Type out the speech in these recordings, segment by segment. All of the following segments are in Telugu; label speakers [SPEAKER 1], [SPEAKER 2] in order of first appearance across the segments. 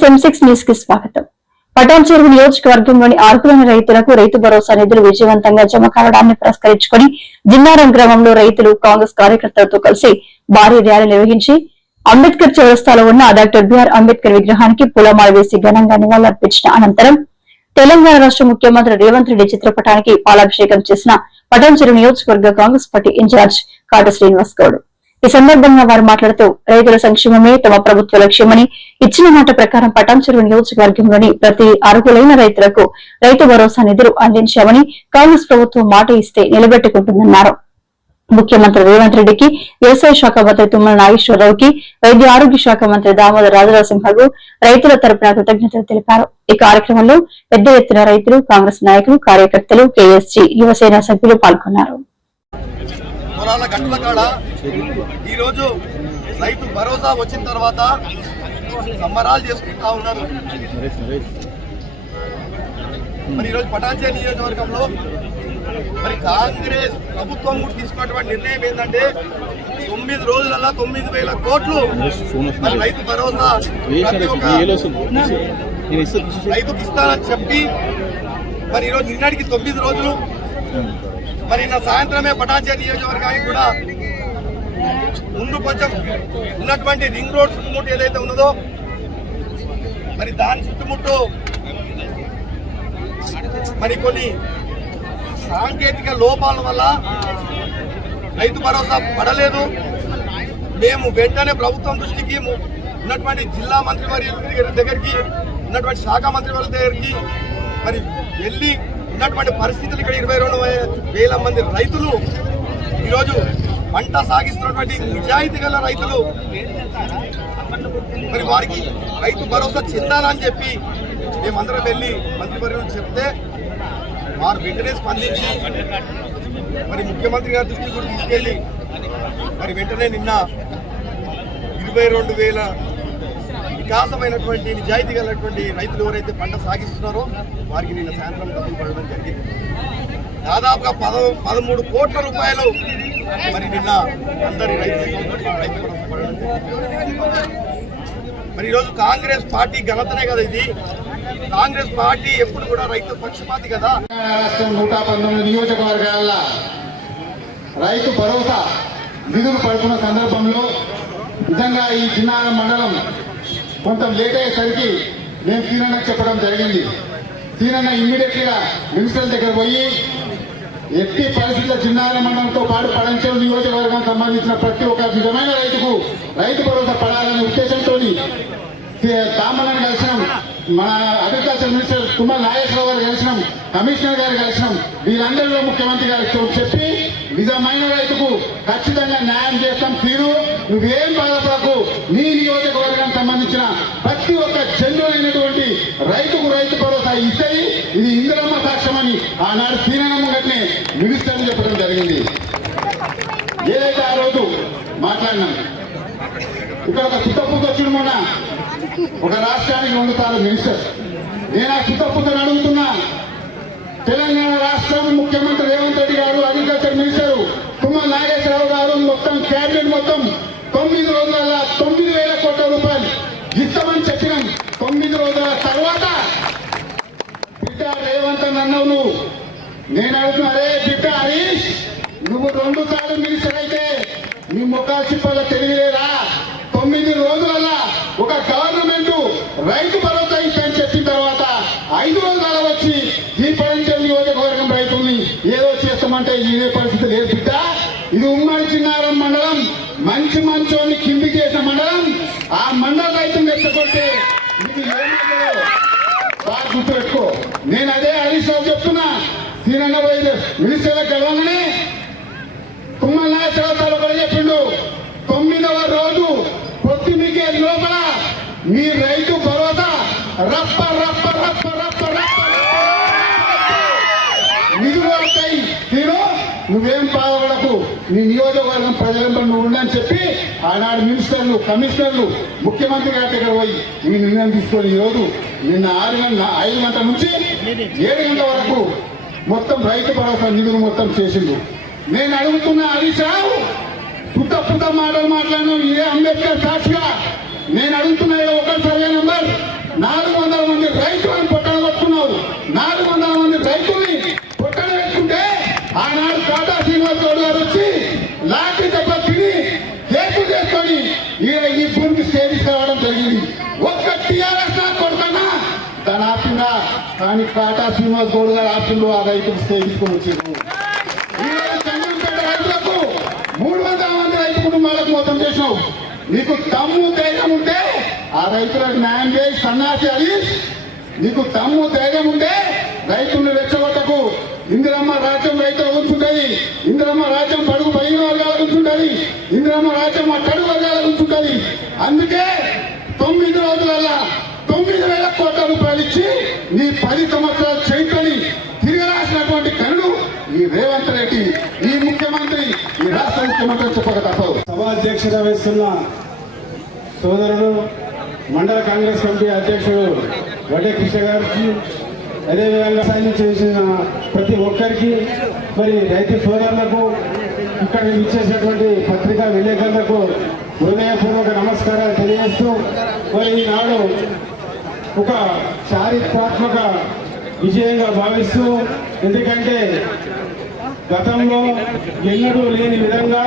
[SPEAKER 1] సిక్స్ న్యూస్కి స్వాగతం. పటాన్ చెరువు నియోజకవర్గంలోని అర్హులైన రైతులకు రైతు భరోసా నిధులు విజయవంతంగా జమ కావడాన్ని పురస్కరించుకుని జిన్నారం గ్రామంలో రైతులు కాంగ్రెస్ కార్యకర్తలతో కలిసి భారీ ర్యాలీ నిర్వహించి అంబేద్కర్ చౌరస్తాలో ఉన్న డాక్టర్ బిఆర్ అంబేద్కర్ విగ్రహానికి పూలమాల వేసి ఘనంగా నివాళులర్పించిన అనంతరం తెలంగాణ రాష్ట్ర ముఖ్యమంత్రి రేవంత్ రెడ్డి చిత్రపటానికి పాలాభిషేకం చేసిన పటాన్ చెరువు నియోజకవర్గ కాంగ్రెస్ పార్టీ ఇన్ఛార్జ్ కాట శ్రీనివాస్ గౌడ్. ఈ సందర్భంగా వారు మాట్లాడుతూ రైతుల సంక్షేమమే తమ ప్రభుత్వ లక్ష్యమని ఇచ్చిన మాట ప్రకారం పటాన్ నియోజకవర్గంలోని ప్రతి అర్హులైన రైతులకు రైతు భరోసా నిధులు అందించామని కాంగ్రెస్ ప్రభుత్వం మాట ఇస్తే నిలబెట్టుకుంటుందన్నారు. ముఖ్యమంత్రి రేవంత్ రెడ్డికి వ్యవసాయ శాఖ మంత్రి తుమ్మల నాగేశ్వరరావుకి వైద్య ఆరోగ్య శాఖ మంత్రి దామోదర రాజరాసింహకు రైతుల తరపున కృతజ్ఞతలు తెలిపారు. ఈ కార్యక్రమంలో పెద్ద ఎత్తున రైతులు కాంగ్రెస్ నాయకులు కార్యకర్తలు కేఎస్జీ యువసేన సభ్యులు పాల్గొన్నారు.
[SPEAKER 2] పొలాల గట్టుల కాడ ఈరోజు రైతు భరోసా వచ్చిన తర్వాత సంబరాలు చేసుకుంటా ఉన్నారు. మరి ఈరోజు పటాన్చే నియోజకవర్గంలో మరి కాంగ్రెస్ ప్రభుత్వం కూడా తీసుకున్నటువంటి నిర్ణయం ఏంటంటే తొమ్మిది రోజులలో తొమ్మిది వేల కోట్లు మరి రైతు భరోసా రైతుకి ఇస్తానని చెప్పి మరి ఈరోజు నిన్నటికి తొమ్మిది రోజులు మరి నా సాయంత్రమే పటాచే నియోజకవర్గానికి కూడా ముందు కొంచెం ఉన్నటువంటి రింగ్ రోడ్ చుట్టుముట్టు ఏదైతే ఉన్నదో మరి దాని చుట్టుముట్టు మరి కొన్ని సాంకేతిక లోపాల వల్ల రైతు భరోసా పడలేదు. మేము వెంటనే ప్రభుత్వం దృష్టికి ఉన్నటువంటి జిల్లా మంత్రి వారి దగ్గరికి ఉన్నటువంటి శాఖ మంత్రి వారి దగ్గరికి మరి వెళ్ళి ఉన్నటువంటి పరిస్థితులు ఇక్కడ ఇరవై రెండు వేల మంది రైతులు ఈరోజు పంట సాగిస్తున్నటువంటి నిజాయితీ గల రైతులు. మరి వారికి రైతు భరోసా చెందాలని చెప్పి మేమందరం వెళ్ళి మంత్రివర్యులు చెప్తే వారు వెంటనే స్పందించి మరి ముఖ్యమంత్రి గారి దృష్టికి కూడా తీసుకెళ్ళి మరి వెంటనే నిన్న ఇరవై రెండు వేల వికాసమైనటువంటి నిజాయితీ గలటువంటి రైతులు ఎవరైతే పంట సాగిస్తున్నారో వారికి నిన్న సాయంత్రం డబ్బులు పడడం జరిగింది. దాదాపుగా పద పదమూడు కోట్ల రూపాయలు మరి నిన్న అందరి రైతు రైతు పడడం మరి ఈరోజు కాంగ్రెస్ పార్టీ ఘనతనే కదా ఇది. కాంగ్రెస్ పార్టీ ఎప్పుడు కూడా రైతు పక్షపాతి కదా.
[SPEAKER 3] రాష్ట్రం నూట పంతొమ్మిది నియోజకవర్గాల రైతు భరోసా నిధులు పడుతున్న సందర్భంలో నిజంగా ఈ చిన్న మండలం కొంత లేట్ అయ్యేసరికి నేను సీనన్నకు చెప్పడం జరిగింది. సీనన్న ఇమ్మీడియట్గా మినిస్టర్ దగ్గర పోయి ఎట్టి పరిస్థితుల చిన్నార మండలంతో పాటు పడంచెరు నియోజకవర్గానికి సంబంధించిన ప్రతి ఒక్క నిజమైన రైతుకు రైతు భరోసా పడాలనే ఉద్దేశంతో తామలను కలిసినాం. మన అగ్రికల్చర్ మినిస్టర్ తుమ్మల నాగేశ్వరరావు గారు కలిసినాం. కమిషనర్ గారు కలిసినాం. వీరందరిలో ముఖ్యమంత్రి గారు చెప్పి నిజమైన రైతుకు ఖచ్చితంగా న్యాయం చేస్తాం. తీరు నువ్వేం బాధపడకు. నీ నియోజకవర్గానికి సంబంధించిన ప్రతి ఒక్క జన్యులైనటువంటి రైతుకు రైతు భరోసా ఇస్తాయి ఇది ఇందిరమ్మ సాక్ష్యమని ఆనాడు శ్రీరంగం గారిని మినిస్టర్ చెప్పడం జరిగింది. ఏదైతే ఆ రోజు మాట్లాడినాం. ఇక్కడ ఒక సుత్తపూత వచ్చిన మొన్న. ఒక రాష్ట్రానికి రెండు సార్లు మినిస్టర్. నేను ఆ సుత్తపూతను అడుగుతున్నా. తెలంగాణ రాష్ట్రం ముఖ్యమంత్రి రేవంత్ రెడ్డి గారు అగ్రికల్చర్ మినిస్టర్ తుమ్మల నాగేశ్వరరావు గారు మొత్తం కేబినెట్ మొత్తం తొమ్మిది రోజుల తొమ్మిది వేల కోట్ల రూపాయలు ఇస్తామని చెప్పినాం. తొమ్మిది రోజుల తర్వాత బిడ్డ రేవంత్ అని అన్నావు నువ్వు. నేను అడుగుతున్నా అరే బిడ్డ హరీష్ నువ్వు రెండు సార్లు మినిస్టర్ అయితే నీ ముఖాలు చిప్పల తెలియలేదా? తొమ్మిది రోజులలో ఒక గవర్నమెంట్ రైతు భరోసా ఇస్తామని చెప్పిన తర్వాత ఐదు రోజుల వచ్చి ఈ పరించల్ నియోజకవర్గం రైతుల్ని అంటే చేస్తామంటే ఇదే పరిస్థితి లేదు బిడ్డ. ఇది ఉమ్మడి చిన్నారం మండలం మంచి మంచోని కింది చేసిన మండలం. ఆ మండల రైతులు ఎత్తకొట్టే ఇది బాగా గుర్తుపెట్టుకో. నేను అదే హరీష్ రావు చెప్తున్నా. సీనన్న పోయింది మినిస్టర్ గెలవగానే తుమ్మల నాయకులు కూడా చెప్పిండు. తొమ్మిదవ రోజు పొత్తిమిగే లోపల మీ రైతు భరోసా రప్ప నువ్వేం బాధపడకు నీ నియోజకవర్గం ప్రజలంతా నువ్వు ఉండని చెప్పి ఆనాడు మినిస్టర్లు కమిషనర్లు ముఖ్యమంత్రి గారి దగ్గర పోయి ఈ నిర్ణయం తీసుకొని ఈరోజు నిన్న ఆరు గంటల ఐదు గంటల నుంచి ఏడు గంటల వరకు మొత్తం రైతు భరోసా నిధులు మొత్తం చేసిండు. నేను అడుగుతున్న హరీష్ రావు పుట్ట పుట్ట మాటలు మాట్లాడినాం ఏ అంబేద్కర్ సాక్షిగా నేను అడుగుతున్నా ఈడ ఒక సర్వే నంబర్ నాలుగు వందల మంది రైతులను పట్టాలు కొట్టుకున్నావు నాలుగు వందల శ్రీనివాస్ గౌడ్ గారు వచ్చి లాఠీ దెబ్బ తిని కేసులు చేసుకొని ఈయన ఈ భూమికి సేవిస్తావడం జరిగింది. ఒక్క టీఆర్ఎస్ కొడుకన్నా తను ఆపిందా? కానీ కాటా శ్రీనివాస్ గౌడ్ గారు ఆపిండు ఆ రైతుకు సేవించుకొని వచ్చారు. ఈరోజు చంద్రపేట రైతులకు మూడు వందల మంది రైతు కుటుంబాలకు మోసం చేసినావు. నీకు తమ్ము ధైర్యం ఉంటే ఆ రైతులకు న్యాయం చేసి సన్నాసి అది నీకు తమ్ము ధైర్యం ఉంటే రైతులను రెచ్చగొట్టకు. ఇందిరమ్మ రాజ్యం రైతుల ఉంచుంటది ఇందిరమ్మ రాజ్యం పడుగు పైన వర్గాల ఉంచుంటది ఇందిరమ్మ రాజ్యం అట్టడుగు వర్గాల ఉంచుంటది అందుకే తొమ్మిది రోజులల్లా తొమ్మిది వేల కోట్ల రూపాయలు ఇచ్చి నీ పది సంవత్సరాల చైతని తిరగరాసినటువంటి కనుడు ఈ రేవంత్ రెడ్డి ఈ ముఖ్యమంత్రి ఈ రాష్ట్ర ముఖ్యమంత్రి చెప్పక తప్పదు
[SPEAKER 4] సభ అధ్యక్షత వహిస్తున్న సోదరుడు మండల కాంగ్రెస్ కమిటీ అధ్యక్షుడు వడ్డే కృష్ణ గారికి అదేవిధంగా సాయం చేసిన ప్రతి ఒక్కరికి మరి రైతు సోదరులకు ఇక్కడ ఇచ్చేసినటువంటి పత్రికా విలేకరులకు హృదయపూర్వక నమస్కారాలు తెలియజేస్తూ మరి ఈనాడు ఒక చారిత్రాత్మక విజయంగా భావిస్తూ ఎందుకంటే గతంలో ఎన్నడూ లేని విధంగా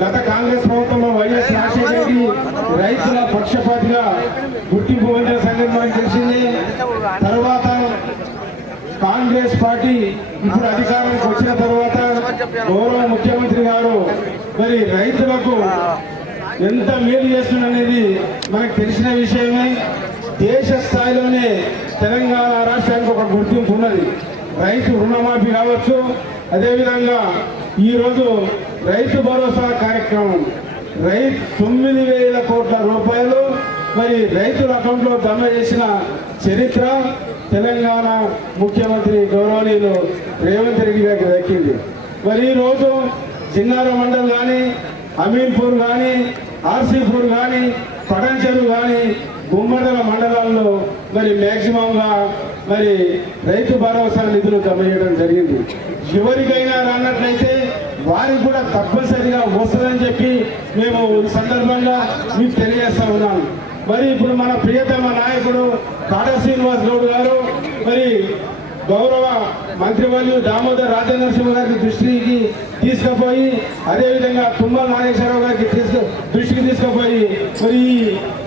[SPEAKER 4] గత కాంగ్రెస్ ప్రభుత్వంలో వైఎస్ రాజశేఖర రెడ్డి రైతుల పక్షపాతిగా గుర్తింపు పొందిన సంగతి మనకు తెలిసింది. తర్వాత కాంగ్రెస్ పార్టీ ఇప్పుడు అధికారానికి వచ్చిన తర్వాత గౌరవ ముఖ్యమంత్రి గారు మరి రైతులకు ఎంత మేలు చేస్తుందనేది మనకు తెలిసిన విషయమే. దేశ స్థాయిలోనే తెలంగాణ రాష్ట్రానికి ఒక గుర్తింపు ఉన్నది. రైతు రుణమాఫీ కావచ్చు. అదేవిధంగా ఈరోజు రైతు భరోసా కార్యక్రమం. రైతు తొమ్మిది వేల కోట్ల రూపాయలు మరి రైతుల అకౌంట్లో జమ చేసిన చరిత్ర తెలంగాణ ముఖ్యమంత్రి గౌరవనీయులు రేవంత్ రెడ్డి గారికి దక్కింది. మరి ఈరోజు చిన్నార మండలం కానీ అమీన్పూర్ కానీ ఆర్సీపూర్ కానీ పటంచెరు కానీ గుమ్మడల మండలాల్లో మరి మ్యాక్సిమంగా మరి రైతు భరోసా నిధులు జమ చేయడం జరిగింది. ఎవరికైనా రానట్లయితే వారికి కూడా తప్పనిసరిగా వస్తుందని చెప్పి మేము ఈ సందర్భంగా మీకు తెలియజేస్తా ఉన్నాను. మరి ఇప్పుడు మన ప్రియతమ నాయకుడు కాటా శ్రీనివాస్ గౌడ్ గారు మరి గౌరవ మంత్రివర్యులు దామోదర్ రాజనరసింహ గారికి దృష్టికి తీసుకుపోయి అదేవిధంగా తుమ్మల నాగేశ్వరరావు గారికి తీసుకు దృష్టికి తీసుకుపోయి మరి ఈ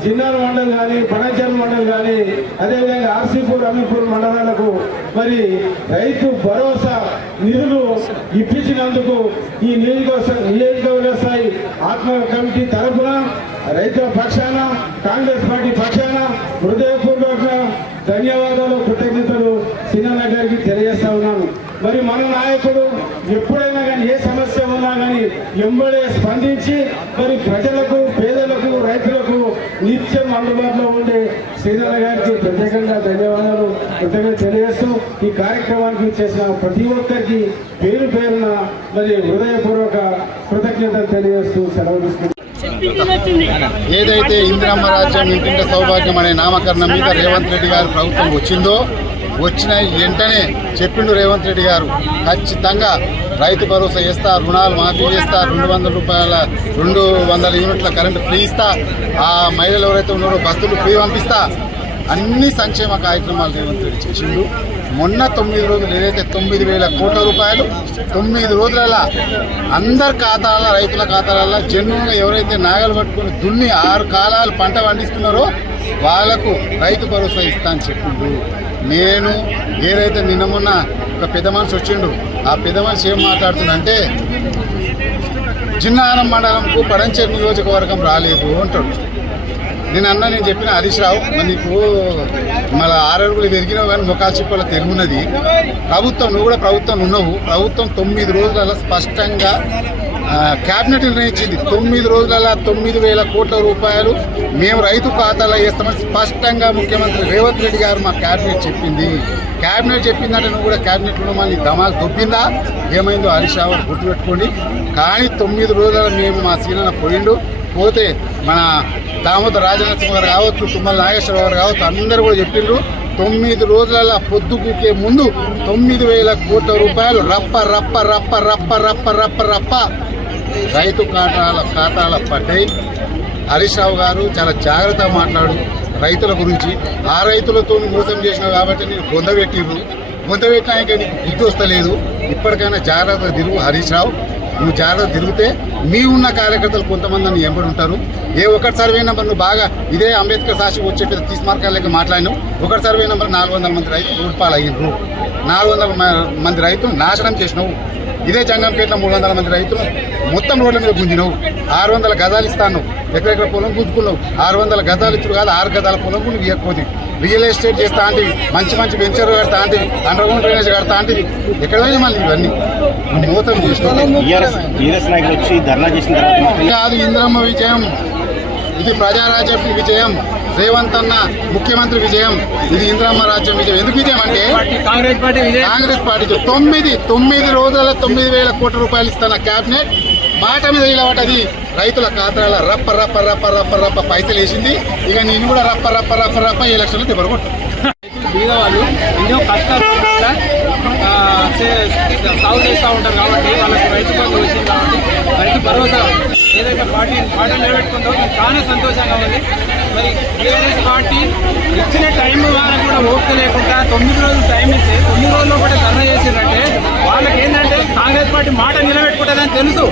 [SPEAKER 4] జిన్నాల మండలి కానీ పడంచర్ల మండలి కానీ అదేవిధంగా ఆర్సీపూర్ అమీపూర్ మండలాలకు మరి రైతు భరోసా నిధులు ఇప్పించినందుకు ఈ నియోజకవర్గ నియోజకవర్గ స్థాయి ఆత్మ కమిటీ తరఫున రైతుల పక్షాన కాంగ్రెస్ పార్టీ పక్షాన హృదయపూర్వక ధన్యవాదాలు కృతజ్ఞతలు సినిమా గారికి తెలియజేస్తా ఉన్నాను. మరి మన నాయకుడు ఎప్పుడైనా కానీ ఏ సమస్య ఉన్నా కానీ ఎంబడే స్పందించి మరి ప్రజలకు పేదలకు రైతులకు నిత్యం అందుబాటులో ఉండే శ్రీధర్ గారికి ప్రత్యేకంగా ధన్యవాదాలు. కృతజ్ఞత తెలియజేస్తూ ఈ కార్యక్రమానికి చేసిన ప్రతి ఒక్కరికి పేరు పేరున మరి హృదయపూర్వక కృతజ్ఞతలు తెలియజేస్తూ సెలవు
[SPEAKER 3] ఏదైతే ఇందిరమ్మ రాజ్యం ఇంటింట సౌభాగ్యం అనే నామకరణం మీద రేవంత్ రెడ్డి గారు ప్రభుత్వం వచ్చిందో వచ్చిన వెంటనే చెప్పిండు రేవంత్ రెడ్డి గారు ఖచ్చితంగా రైతు భరోసా ఇస్తా రుణాలు మాఫీ చేస్తా రెండు వందల రూపాయల రెండు వందల యూనిట్ల కరెంటు ఫ్రీ ఇస్తా ఆ మహిళలు ఎవరైతే ఉన్నారో బస్సులు ఫ్రీ పంపిస్తా. అన్ని సంక్షేమ కార్యక్రమాలు రేవంత్ రెడ్డి చేసిండు. మొన్న తొమ్మిది రోజులు ఏదైతే తొమ్మిది వేల కోట్ల రూపాయలు తొమ్మిది రోజులలో అందరి ఖాతాల రైతుల ఖాతాలలో జన్యుగా ఎవరైతే నాగలు పట్టుకొని దున్ని ఆరు కాలాలు పంట పండిస్తున్నారో వాళ్ళకు రైతు భరోసా ఇస్తా అని చెప్పిండు. నేను ఏదైతే నిన్న మొన్న ఒక పెద్ద మనిషి వచ్చిండు ఆ పెద్ద మనిషి ఏం మాట్లాడుతుందంటే జిన్నారం మండలంకు పడంచేరు నియోజకవర్గం రాలేదు అంటాడు. నేను అన్న నేను చెప్పిన హరీష్ రావు నీకు మళ్ళీ ఆరడుగులు పెరిగినావు కానీ ముఖా చిప్పల తెలుగున్నది ప్రభుత్వం నువ్వు కూడా ప్రభుత్వం ఉన్నావు. ప్రభుత్వం తొమ్మిది రోజులలో స్పష్టంగా ఆ, కేబినెట్ నిర్ణయించింది. తొమ్మిది రోజుల తొమ్మిది వేల కోట్ల రూపాయలు మేము రైతు ఖాతాలో వేస్తామని స్పష్టంగా ముఖ్యమంత్రి రేవంత్ రెడ్డి గారు మా కేబినెట్ చెప్పింది. కేబినెట్ చెప్పిందంటే నువ్వు కూడా కేబినెట్లో మళ్ళీ ధమాల్ దొబ్బిందా? ఏమైందో హరీష్ రావు గుర్తుపెట్టుకోండి. కానీ తొమ్మిది రోజుల మేము మా సీనన్న పోయిండు. పోతే మన దామోదర్ రాజనరసింహ గారు కావచ్చు తుమ్మల నాగేశ్వరరావు గారు కావచ్చు అందరూ కూడా చెప్పిండ్రు. తొమ్మిది రోజుల పొద్దుకే ముందు తొమ్మిది వేల కోట్ల రూపాయలు రప్ప రప్ప రప్ప రప్ప రప్ప రప్ప రప్ప రైతు ఖాతాల ఖాతాల పడ్డాయి హరీష్ రావు గారు చాలా జాగ్రత్తగా మాట్లాడు రైతుల గురించి. ఆ రైతులతో మోసం చేసిన కాబట్టి నేను పొందబెట్టిర్రు పొందబెట్టినాక నీకు గుర్తు వస్తలేదు. ఇప్పటికైనా జాగ్రత్త తిరుగు హరీష్ రావు. నువ్వు జాగ్రత్త తిరిగితే మీ ఉన్న కార్యకర్తలు కొంతమంది నన్ను ఎంబడి ఉంటారు. ఏ ఒకటి సర్వే నెంబర్ నువ్వు బాగా ఇదే అంబేద్కర్ సాక్షి వచ్చేట్టు తీసి మార్కాలకి మాట్లాడినావు. ఒకటి సర్వే నెంబర్ నాలుగు వందల మంది రైతు రూపాయలు అయ్యిండ్రు నాలుగు వందల మంది రైతులు నాశనం చేసినావు. ఇదే జంగంపేటలో మూడు వందల మంది రైతులు మొత్తం రోడ్ల మీద గుంజినావు. ఆరు వందల గజాలు ఇస్తాను. ఎక్కడెక్కడ పొలం గుంజుకున్నావు. ఆరు వందల గజాలు ఇచ్చుడు కాదు ఆరు గజాల పొలం నువ్వు ఇవ్వకపోతే రియల్ ఎస్టేట్ చేస్తా అంటే మంచి మంచి వెంచర్ కడతా అంటే అండర్ గ్రౌండ్ డ్రైనేజ్ కడతా అంటే ఎక్కడ పోయినా మళ్ళీ ఇవన్నీ.
[SPEAKER 5] నాయకులు వచ్చి ధర్నా చేసిన
[SPEAKER 3] ఇది కాదు ఇంద్రమ్మ విజయం. ఇది ప్రజారాజ్యం విజయం. రేవంత్ అన్న ముఖ్యమంత్రి విజయం. ఇది ఇంద్రమ్మ రాజ్యం విజయం. ఎందుకు విజయం అంటే
[SPEAKER 6] కాంగ్రెస్ పార్టీ విజయ్.
[SPEAKER 3] కాంగ్రెస్ పార్టీ తొమ్మిది తొమ్మిది రోజుల తొమ్మిది వేల కోట్ల రూపాయలు ఇస్తున్న కేబినెట్ మాట మీద నిలబడ్డది రైతుల ఖాతాల రప్ప రప్ప రప్ప రప్ప రప్ప పైసలు వేసింది. ఇక నేను కూడా రప్ప రప్ప రప్ప రప్ప ఎలక్షన్లు తిప్పరగొట్టు
[SPEAKER 6] బీద బీదవాళ్ళు ఎన్నో కష్టాలు సాగు చేస్తూ ఉంటారు కాబట్టి వాళ్ళకి రైతు బంధు వచ్చింది కాబట్టి రైతు భరోసా ఏదైతే పార్టీ పార్టీ నిలబెట్టుకుందో చాలా సంతోషంగా ఉంది. మరి టీఆర్ఎస్ పార్టీ ఇచ్చిన టైం వాళ్ళకి కూడా ఓపిక లేకుండా తొమ్మిది రోజులు టైం ఇస్తే తొమ్మిది రోజుల్లో కూడా ధర్నా చేసిందంటే వాళ్ళకి ఏంటంటే కాంగ్రెస్ పార్టీ మాట నిలబెట్టుకుంటుందని తెలుసు.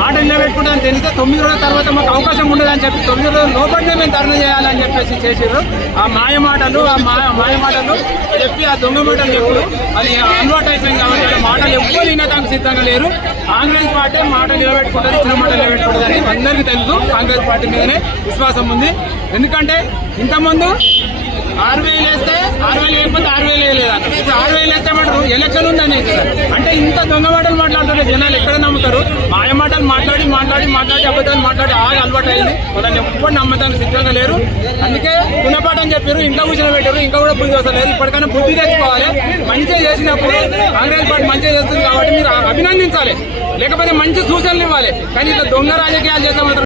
[SPEAKER 6] మాట నిలబెట్టుకుంటుందని తెలిస్తే తొమ్మిది రోజుల తర్వాత మాకు అవకాశం ఉండదని చెప్పి తొమ్మిది రోజుల లోపలనే మేము ధర్నా చేయాలని చెప్పేసి చేసారు ఆ మాయ మాటలు ఆ మాయ మాటలు చెప్పి ఆ దొంగ మాటలు చెప్పుడు అది అలవాటు అయిపోయింది కాబట్టి మాటలు ఎవ్వరు వినడానికి సిద్ధంగా లేరు. కాంగ్రెస్ పార్టీ మాట నిలబెట్టుకుంటుంది ఇచ్చిన మాట నిలబెట్టుకుంటుందని అందరికీ తెలుసు. కాంగ్రెస్ పార్టీ మీదనే విశ్వాసం ఉంది. ఎందుకంటే ఇంతకుముందు ఆరు వేలు వేస్తే ఆరు వేలు లేకపోతే ఆరు వేలు వేయలేదు ఆరు వేలు ఎలక్షన్ ఉందని అంటే ఇంత దొంగ మాటలు మాట్లాడుతుంటే జనాలు ఎక్కడ నమ్ముతారు? మాయ మాటలు మాట్లాడి మాట్లాడి మాట్లాడి అబద్ధాలు మాట్లాడి ఆగి అలవాటు అయింది వాళ్ళని ఎప్పుడు నమ్మడానికి సిద్ధంగా లేరు. అందుకే గుణపాఠం చెప్పారు ఇంకా కూర్చొని పెట్టారు ఇంకా కూడా బుద్ధి వస్తలేదు. ఇప్పటికైనా బుద్ధి తెచ్చుకోవాలి. మంచిగా చేసినప్పుడు కాంగ్రెస్ పార్టీ మంచిగా చేస్తుంది కాబట్టి మీరు అభినందించాలి. లేకపోతే మంచి సూచనలు ఇవ్వాలి. కానీ ఇట్లా దొంగ రాజకీయాలు చేస్తే